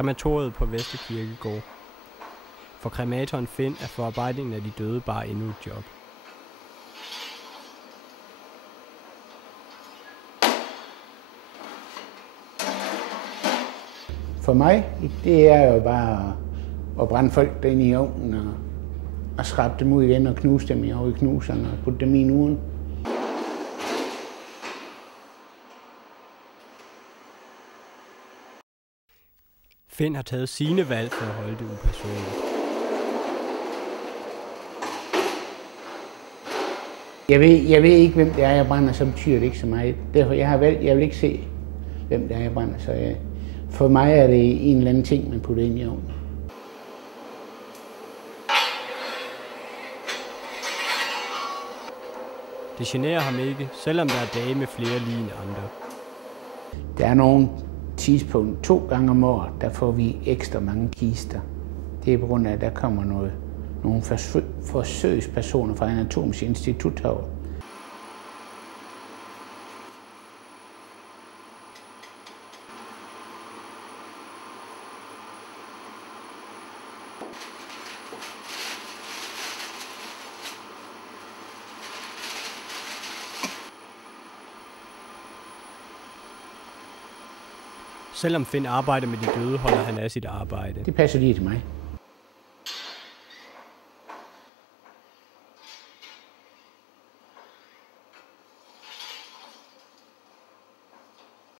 Krematoriet på Vesterkirkegård. For krematoren Finn er forarbejdningen af de døde bare endnu et job. For mig, det er jo bare at brænde folk derinde i ovnen og skrabe dem ud igen og knuse dem over i knuserne og putte dem i en urne. Finn har taget sine valg for at holde det upersonligt. Jeg ved ikke, hvem det er, jeg brænder, så betyder det ikke så meget. Derfor jeg har valgt, jeg vil ikke se, hvem det er, jeg brænder. Så for mig er det en eller anden ting, man putter ind i ovnen. Det generer ham ikke, selvom der er dage med flere lige end andre. Der er nogle tidspunkt 2 gange om året, der får vi ekstra mange kister. Det er på grund af, at der kommer nogle forsøgspersoner fra Anatomisk Institut herovre. Selvom Finn arbejder med de døde, holder han af sit arbejde. Det passer lige til mig.